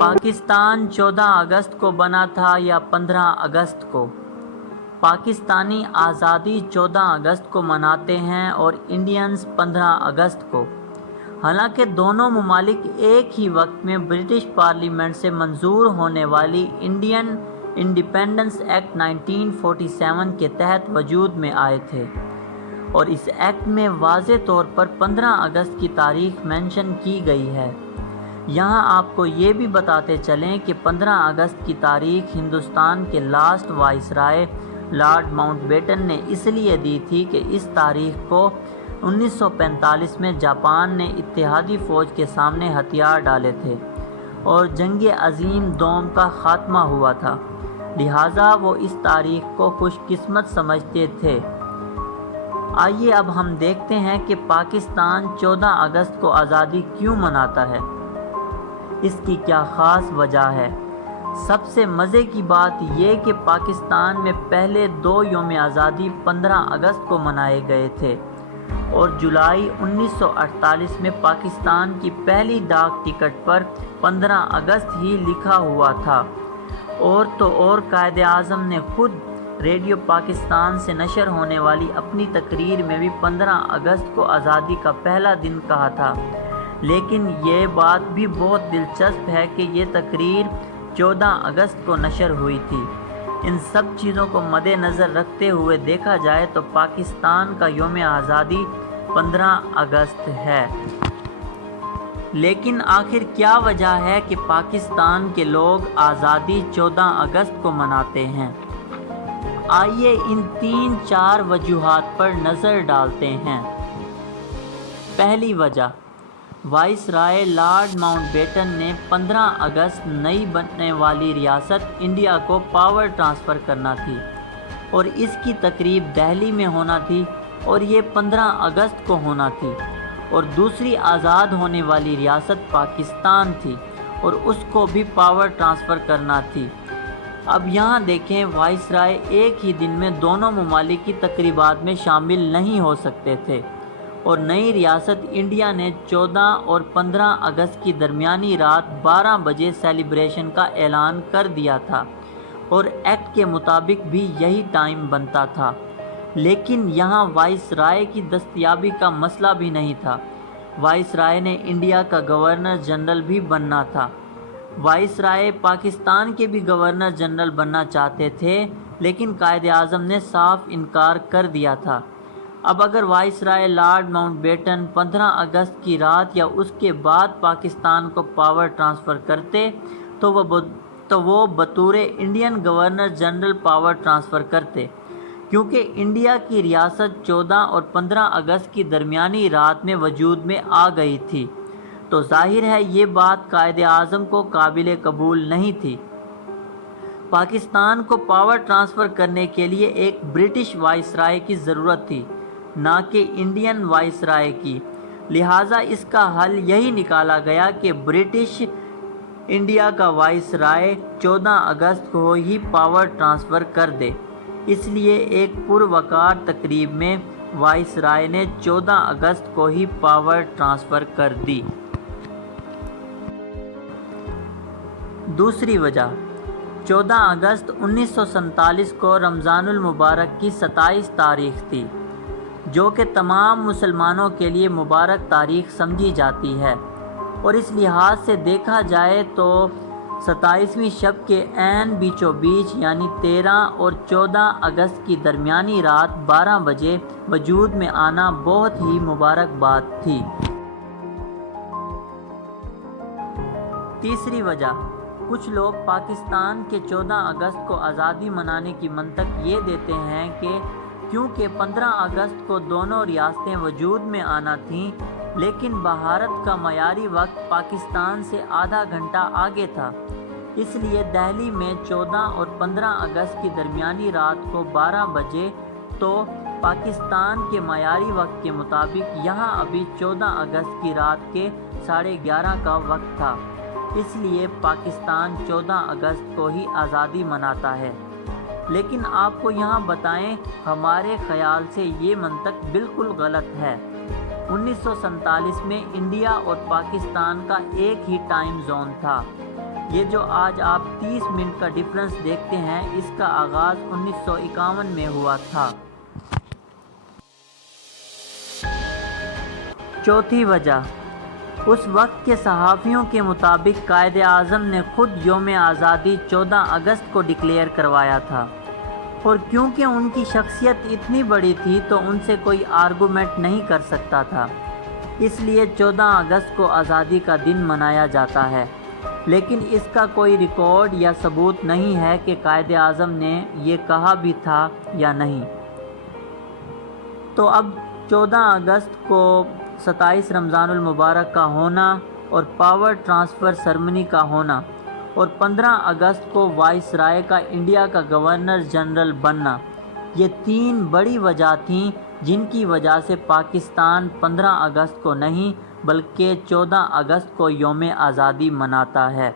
پاکستان 14 اگست کو بنا تھا یا 15 اگست کو؟ پاکستانی آزادی 14 اگست کو مناتے ہیں اور انڈینز 15 اگست کو۔ حالانکہ دونوں ممالک ایک ہی وقت میں برٹش پارلیمنٹ سے منظور ہونے والی انڈین انڈیپینڈنس ایکٹ 1947 کے تحت وجود میں آئے تھے، اور اس ایکٹ میں واضح طور پر 15 اگست کی تاریخ مینشن کی گئی ہے۔ یہاں آپ کو یہ بھی بتاتے چلیں کہ 15 اگست کی تاریخ ہندوستان کے لاسٹ وائسرائے لارڈ ماؤنٹ بیٹن نے اس لیے دی تھی کہ اس تاریخ کو 1945 میں جاپان نے اتحادی فوج کے سامنے ہتھیار ڈالے تھے اور جنگ عظیم دوم کا خاتمہ ہوا تھا، لہٰذا وہ اس تاریخ کو خوش قسمت سمجھتے تھے۔ آئیے اب ہم دیکھتے ہیں کہ پاکستان 14 اگست کو آزادی کیوں مناتا ہے، اس کی کیا خاص وجہ ہے۔ سب سے مزے کی بات یہ کہ پاکستان میں پہلے 2 یوم آزادی 15 اگست کو منائے گئے تھے، اور جولائی 1948 میں پاکستان کی پہلی ڈاک ٹکٹ پر 15 اگست ہی لکھا ہوا تھا، اور تو اور قائد اعظم نے خود ریڈیو پاکستان سے نشر ہونے والی اپنی تقریر میں بھی 15 اگست کو آزادی کا پہلا دن کہا تھا۔ لیکن یہ بات بھی بہت دلچسپ ہے کہ یہ تقریر 14 اگست کو نشر ہوئی تھی۔ ان سب چیزوں کو مد نظر رکھتے ہوئے دیکھا جائے تو پاکستان کا یوم آزادی 15 اگست ہے۔ لیکن آخر کیا وجہ ہے کہ پاکستان کے لوگ آزادی 14 اگست کو مناتے ہیں؟ آئیے ان 3-4 وجوہات پر نظر ڈالتے ہیں۔ پہلی وجہ، وائسرائے لارڈ ماؤنٹ بیٹن نے 15 اگست نئی بننے والی ریاست انڈیا کو پاور ٹرانسفر کرنا تھی، اور اس کی تقریب دہلی میں ہونا تھی، اور یہ 15 اگست کو ہونا تھی، اور دوسری آزاد ہونے والی ریاست پاکستان تھی، اور اس کو بھی پاور ٹرانسفر کرنا تھی۔ اب یہاں دیکھیں، وائسرائے ایک ہی دن میں دونوں ممالک کی تقریبات میں شامل نہیں ہو سکتے تھے، اور نئی ریاست انڈیا نے 14 اور 15 اگست کی درمیانی رات 12 بجے سیلیبریشن کا اعلان کر دیا تھا، اور ایکٹ کے مطابق بھی یہی ٹائم بنتا تھا۔ لیکن یہاں وائسرائے کی دستیابی کا مسئلہ بھی نہیں تھا۔ وائسرائے نے انڈیا کا گورنر جنرل بھی بننا تھا۔ وائسرائے پاکستان کے بھی گورنر جنرل بننا چاہتے تھے، لیکن قائد اعظم نے صاف انکار کر دیا تھا۔ اب اگر وائسرائے لارڈ ماؤنٹ بیٹن 15 اگست کی رات یا اس کے بعد پاکستان کو پاور ٹرانسفر کرتے تو وہ بطور Indian governor general power transfer کرتے، کیونکہ انڈیا کی ریاست 14 اور 15 اگست کی درمیانی رات میں وجود میں آ گئی تھی، تو ظاہر ہے یہ بات قائد اعظم کو قابل قبول نہیں تھی۔ پاکستان کو پاور ٹرانسفر کرنے کے لیے ایک برٹش وائسرائے کی ضرورت تھی، نہ کہ انڈین وائسرائے کی، لہٰذا اس کا حل یہی نکالا گیا کہ برٹش انڈیا کا وائسرائے 14 اگست کو ہی پاور ٹرانسفر کر دے۔ اس لیے ایک پروقار تقریب میں وائسرائے نے 14 اگست کو ہی پاور ٹرانسفر کر دی۔ دوسری وجہ، 14 اگست 1947 کو رمضان المبارک کی 27 تاریخ تھی، جو کہ تمام مسلمانوں کے لیے مبارک تاریخ سمجھی جاتی ہے، اور اس لحاظ سے دیکھا جائے تو 27ویں شب کے عین بیچو بیچ یعنی 13 اور 14 اگست کی درمیانی رات 12 بجے وجود میں آنا بہت ہی مبارک بات تھی۔ تیسری وجہ، کچھ لوگ پاکستان کے 14 اگست کو آزادی منانے کی منطق یہ دیتے ہیں کہ کیونکہ 15 اگست کو دونوں ریاستیں وجود میں آنا تھیں، لیکن بھارت کا معیاری وقت پاکستان سے آدھا گھنٹہ آگے تھا، اس لیے دہلی میں 14 اور 15 اگست کی درمیانی رات کو 12 بجے تو پاکستان کے معیاری وقت کے مطابق یہاں ابھی 14 اگست کی رات کے 11:30 کا وقت تھا، اس لیے پاکستان 14 اگست کو ہی آزادی مناتا ہے۔ لیکن آپ کو یہاں بتائیں، ہمارے خیال سے یہ منطق بالکل غلط ہے۔ 1947 میں انڈیا اور پاکستان کا ایک ہی ٹائم زون تھا، یہ جو آج آپ 30 منٹ کا ڈفرنس دیکھتے ہیں، اس کا آغاز 1951 میں ہوا تھا۔ چوتھی وجہ، اس وقت کے صحافیوں کے مطابق قائد اعظم نے خود یوم آزادی 14 اگست کو ڈکلیئر کروایا تھا، اور کیونکہ ان کی شخصیت اتنی بڑی تھی تو ان سے کوئی آرگومنٹ نہیں کر سکتا تھا، اس لیے 14 اگست کو آزادی کا دن منایا جاتا ہے۔ لیکن اس کا کوئی ریکارڈ یا ثبوت نہیں ہے کہ قائد اعظم نے یہ کہا بھی تھا یا نہیں۔ تو اب 14 اگست کو 27 رمضان المبارک کا ہونا اور پاور ٹرانسفر سرمنی کا ہونا، اور 15 اگست کو وائس رائے کا انڈیا کا گورنر جنرل بننا، یہ 3 بڑی وجہ تھیں جن کی وجہ سے پاکستان 15 اگست کو نہیں بلکہ 14 اگست کو یوم آزادی مناتا ہے۔